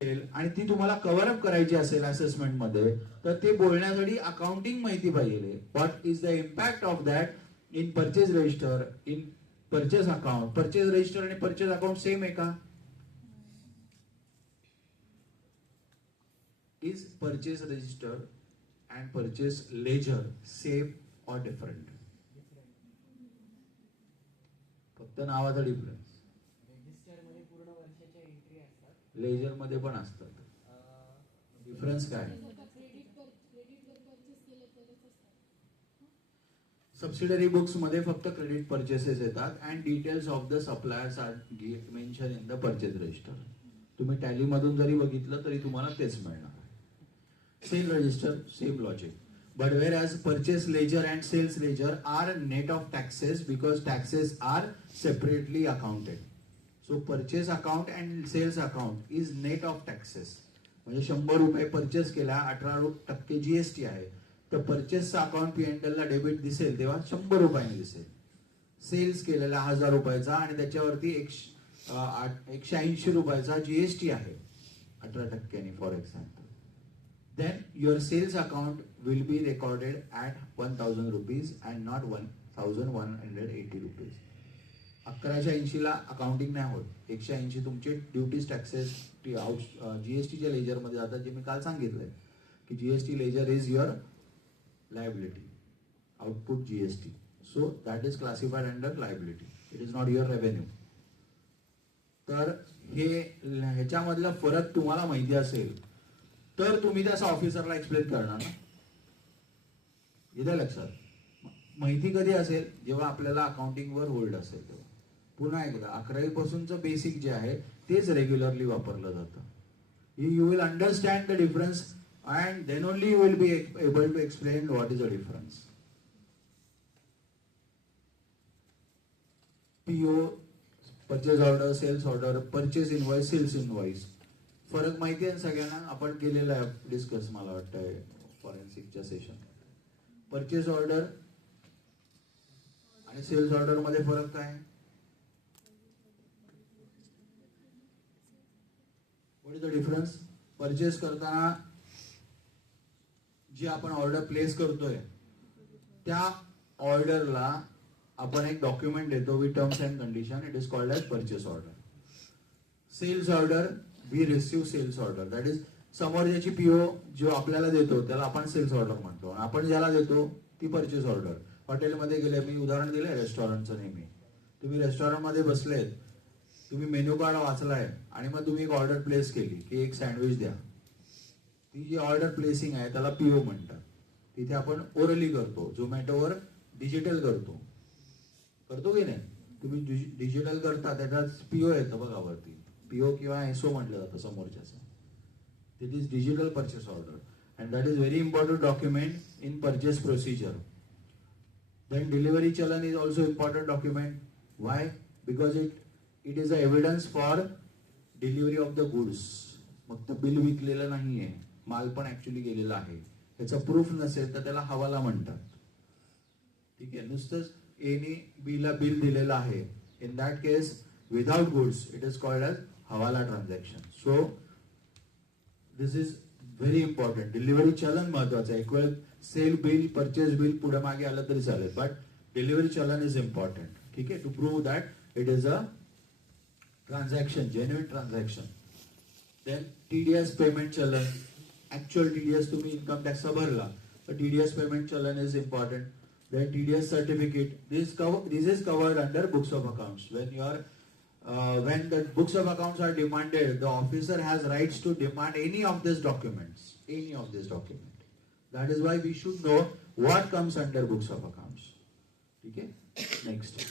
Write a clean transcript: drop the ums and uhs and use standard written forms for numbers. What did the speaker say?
आणि ती तुम्हाला कव्हर अप करायची असेल असेसमेंट मध्ये, तर ते बोलण्यासाठी अकाउंटिंग माहिती पाहिजे. What is the impact of that in purchase register, in purchase account. Purchase register आणि परचेज अकाउंट सेम आहे का? Is purchase register and purchase ledger same or different? फक्त नावाचा डिफरन्स. लेजर मध्ये पण असतात. डिफरन्स काय? सबसिडरी बुक्स मध्ये फक्त क्रेडिट परचेसेस येतात and details of the suppliers are mention in the purchase register. तुम्ही टॅली मधून जरी बघितलं तरी तुम्हाला तेच मिळणार. Sale register same logic, but whereas purchase ledger and sales ledger are net of taxes because taxes are separately accounted. So purchase account and sales account is net of taxes. म्हणजे 100 रुपये purchase केला, 18% GST आहे, तर परचेसचा account PNL ला debit दिसेल तेव्हा 100 रुपयांनी दिसेल. सेल्स केलेला 1000 रुपयाचा आणि त्याच्यावरती 180 रुपयाचा जीएसटी आहे 18%, for example. Then your sales account will be recorded at 1000 rupees and not 1180 rupees. 1180 ला अकाउंटिंग नाही होत. 180 तुमचे ड्युटीज टॅक्सेस जीएसटीच्या लेजर मध्ये जातात, जे मी काल सांगितलंय की GST ledger is your liability, output GST. So that is classified under liability, it is not your revenue. तर ह्याच्यामधला फरक तुम्हाला माहिती असेल तर तुम्ही त्याचा ऑफिसरला एक्सप्लेन करणार ना. इथे लक्षात. माहिती कधी असेल? जेव्हा आपल्याला अकाउंटिंग वर होल्ड असेल तेव्हा. पुन्हा एकदा 11वी पासूनचं बेसिक जे आहे तेच रेग्युलरली वापरलं जातं. You will understand the difference and then only you will be able to explain what is the difference. PO, purchase order, sales order, purchase invoice, sales invoice. फरक माहिती आहे सगळ्यांना? आपण केलेला आहे डिस्कस, मला वाटतंय फॉरेन्सिकच्या सेशन. परचेज ऑर्डर आणि सेल्स ऑर्डर मध्ये फरक काय? What is the difference? Purchase करताना जी आपण ऑर्डर प्लेस करतोय त्या ऑर्डरला आपण एक डॉक्युमेंट देतो with terms and condition. It is called as purchase order. Sales order, we receive sales order, that is समोर ज्याची पीओ जो आपल्याला देतो त्याला आपण सेल्स ऑर्डर म्हणतो. आपण ज्याला देतो ती परचेस ऑर्डर. हॉटेलमध्ये गेले, मी उदाहरण दिलंय रेस्टॉरंटचं नेहमी. तुम्ही रेस्टॉरंटमध्ये बसलेत, तुम्ही मेन्यू कार्ड वाचलाय आणि मग तुम्ही एक ऑर्डर प्लेस केली की एक सँडविच द्या. ती जी ऑर्डर प्लेसिंग आहे त्याला पीओ म्हणतात. तिथे आपण ओरली करतो, झोमॅटोवर डिजिटल करतो की नाही? तुम्ही डिजिटल करता त्याच्यात पीओ येतं बघा वरती. पीओ किंवा एसओ म्हटलं जातं समोरच्याचं. That is digital purchase order and that is very important document in purchase procedure. Then delivery challan is also important document. Why? Because it is a evidence for delivery of the goods. फक्त bill विकलेलं नाहीये, माल पण actually गेलेला आहे. त्याचा proof नसेल तर त्याला हवाला म्हणतात. ठीक आहे. नुसतंच एनी बिल दिलेलं आहे, in that case without goods it is called as hawala transaction. So this is very important. Delivery चलन महत्वाचं आहे. एक वेळ सेल बिल, परचेस बिल पुढे मागे आलं तरी चालेल, but delivery challan is important. ठीक आहे, to prove that it is a transaction, genuine transaction. Then TDS payment challan. Actual TDS तुम्ही इन्कम टॅक्सचा भरला तर TDS payment challan is important. Then TDS certificate. This is covered under books of accounts. When the books of accounts are demanded, the officer has rights to demand any of these documents. That is why we should know what comes under books of accounts. Okay? Next.